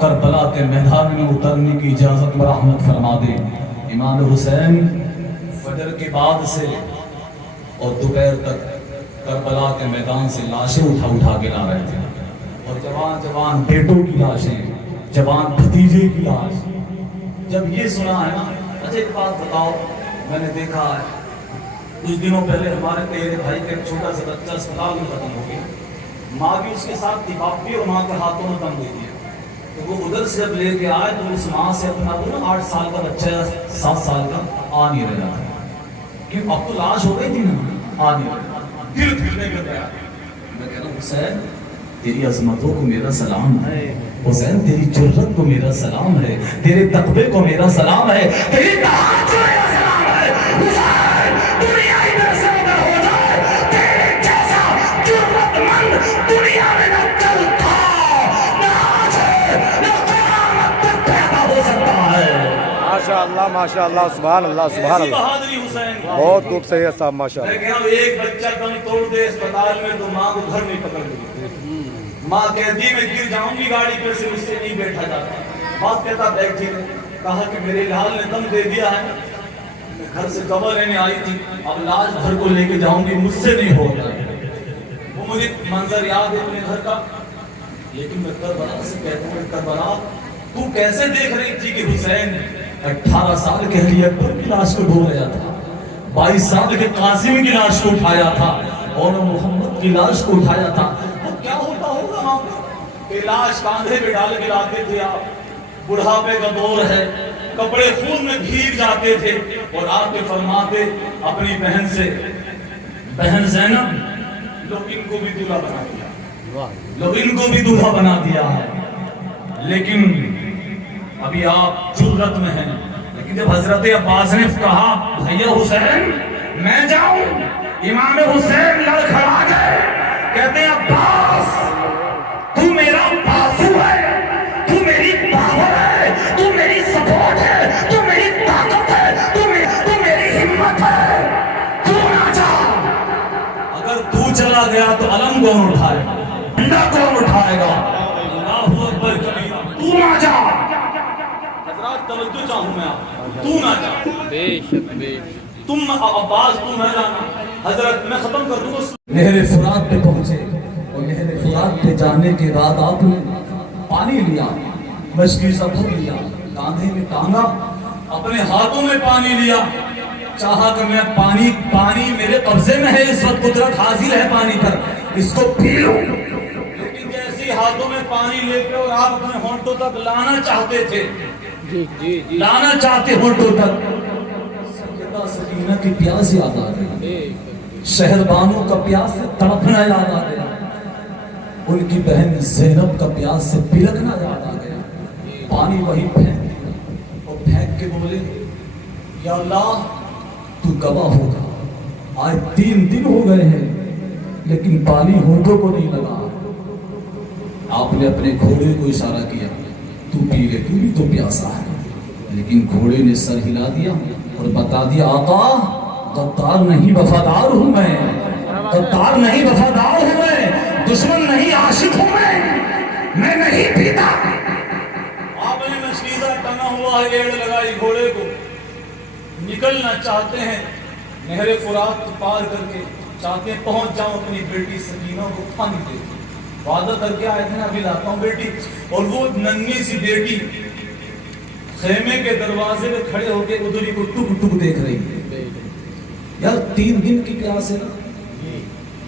کربلا کے میدان میں اترنے کی اجازت مرحمت فرما دے۔ امام حسین فجر کے بعد سے اور دوپہر تک کربلا کے میدان سے لاشیں اٹھا کے لا رہے تھے، اور جوان جوان بیٹوں کی لاشیں، جوان بھتیجے کی لاش۔ جب یہ سنا ہے نا، اچھا ایک بات بتاؤ، میں نے دیکھا ہے کچھ دنوں پہلے ہمارے تیرے بھائی کا ایک چھوٹا سا بچہ اسپتال میں ختم ہو گیا، ماں بھی اس کے ساتھ تھی، باپ بھی، اور ماں کے ہاتھوں میں دم دے دیا۔ تو وہ ادھر سے جب لے کے آئے تو اس ماں سے اپنا وہ نا 8 سال کا بچہ یا 7 سال کا آ نہیں رہا تھا، کیوں اب تو لاش ہو گئی تھی نا، آ نہیں رہا، دل پھرنے لگ گیا۔ میں کہہ رہا ہوں حسین تیری عظمتوں کو میرا سلام ہے، حسین تیری جرت کو میرا سلام ہے، تیرے تقوی کو میرا سلام ہے، تیری طاعت کو میرا سلام ہے۔ حسین دنیا ہی میں سے اگر ہو جائے، تیرے جیسا جرت مند دنیا میں نہ کل تھا، نہ آج ہے، نہ قیامت تک پیدا ہو سکتا ہے۔ ماشاءاللہ سبحان اللہ سبحان اللہ، بہادری حسین، بہت خوب صحیح ہے صاحب ماشاءاللہ۔ میں کہہ رہا ہوں ایک بچہ دم توڑ دے اسپتال میں تو ماں کو گھر نہیں پکڑ دے، ماں کہتی میں گر جاؤں گی گاڑی پہ سے، مجھ سے نہیں بیٹھا جاتا۔ باپ کہتا بیٹھی نے، کہا کہ میرے لال نے دم دے دیا ہے، میں گھر سے دوا لینے آئی تھی، اب لاش گھر کو لے کے جاؤں گی، مجھ سے نہیں ہوگا۔ وہ مجھے منظر یاد ہے اپنے گھر کا، لیکن میں کربلا سے کہتا ہوں کربلا تو کیسے دیکھ رہی تھی کہ حسین 18 سال کے علی اکبر کی لاش کو ڈھو رہا تھا، 22 سال کے قاسم کی لاش کو اٹھایا تھا، اور محمد کی لاش کو اٹھایا تھا۔ وہ کیا ہوتا ہوگا وہاں پہ؟ لاش کاندھے پہ ڈال کے لاتے تھے آپ، بڑھاپے کا دور ہے، کپڑے خون میں بھیگ جاتے تھے، اور آپ کے فرماتے اپنی بہن سے، بہن زینب لو ان کو بھی دولہا بنا دیا، لو ان کو بھی دولہا بنا دیا ہے۔ لیکن ابھی آپ جرت میں ہیں، لیکن جب حضرت عباس نے کہا بھیا حسین میں جاؤں، امام حسین لڑ کھڑا گئے، کہتے ہیں عباس تو میرا بازو ہے، تو میری پاور ہے، تو میری سپورٹ ہے، تو میری طاقت ہے، تو میری ہمت ہے، تو نہ جا۔ اگر تو چلا گیا تو علم کون اٹھائے گا، جھنڈا کون اٹھائے گا؟ اللہ اکبر کبیرہ، تو نہ جا۔ حضرات توجہ چاہوں میں آپ، تو نہ جا، بے شک بے شک، تم عباس تو نہ جانا۔ حضرت میں ختم کر دوں، نہر فرات پہ پہنچے، اور نہر فرات پہ جانے کے بعد آپ نے پانی لیا، مشکی سا بھر لیا، کاندھے میں ٹانگا، اپنے ہاتھوں میں پانی لیا، چاہا کہ میں پانی میرے قبضے میں ہے، اس وقت قدرت حاصل ہے پانی پر، اس کو پی لوں۔ لیکن جیسے ہاتھوں میں پانی لے کے اور آپ اپنے ہونٹوں تک لانا چاہتے تھے، لانا چاہتے ہونٹوں تک، سیدہ سکینہ کی پیاس یاد آ گئی، شہر بانو کا پیاس سے تڑپنا یاد آ گیا، ان کی بہن زینب کا پیاس سے بلکنا یاد آ گیا۔ پانی وہی پھینک دیا، اور پھینک کے بولے یا اللہ تو گواہ ہوگا، آج 3 دن ہو گئے ہیں لیکن پانی ہونٹوں کو نہیں لگا۔ آپ نے اپنے گھوڑے کو اشارہ کیا، تو پی لے، تو بھی تو پیاسا ہے، لیکن گھوڑے نے سر ہلا دیا اور بتا دیا آقا غدار نہیں وفادار ہوں میں، غدار نہیں وفادار ہوں میں، دشمن نہیں عاشق ہوں میں نہیں پیتا۔ آپ نے مشکیزہ ٹنا ہوا ہے، ایڑ لگائی گھوڑے کو، نکلنا چاہتے ہیں نہر فرات پار کر کے، چاہتے ہیں پہنچ جاؤں اپنی بیٹی سکینہ کو پانی دے دوں، وعدہ کر کے آئے تھے نا ابھی لاتا ہوں بیٹی، اور وہ ننھی سی بیٹی خیمے کے دروازے میں کھڑے ہو کے ادھری کو ٹک ٹک دیکھ رہی ہے۔ یار 3 دن کی پیاس ہے نا،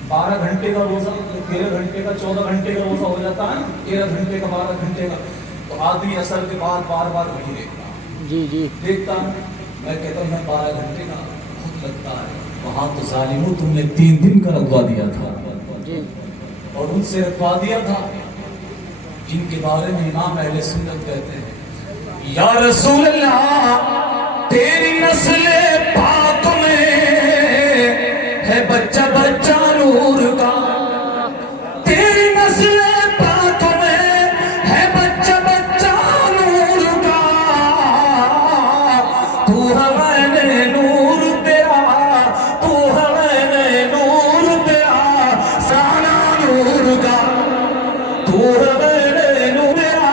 12 گھنٹے کا روزہ، 13 گھنٹے کا 14 گھنٹے کا روزہ ہو جاتا ہے نا، 13 گھنٹے کا 12 گھنٹے کا، تو آدمی اثر کے بعد بار بار نہیں دیکھتا، دیکھتا میں کہتا ہوں میں 12 گھنٹے کا بہت لگتا ہے، وہاں تو ظالموں تم نے 3 دن کا رکھوا دیا تھا، اور ان سے رکھوا دیا تھا جن کے بارے میں امام اہل سنت کہتے ہیں یا رسول اللہ تیری نسل پاک میں ہے بچہ بچہ نور کا، تیری نسل پاک میں ہے بچہ بچہ نور کا، تو ہمیں نور تیرا، تو ہمیں نور تیرا، سانا نور کا، تو ہمیں نور تیرا،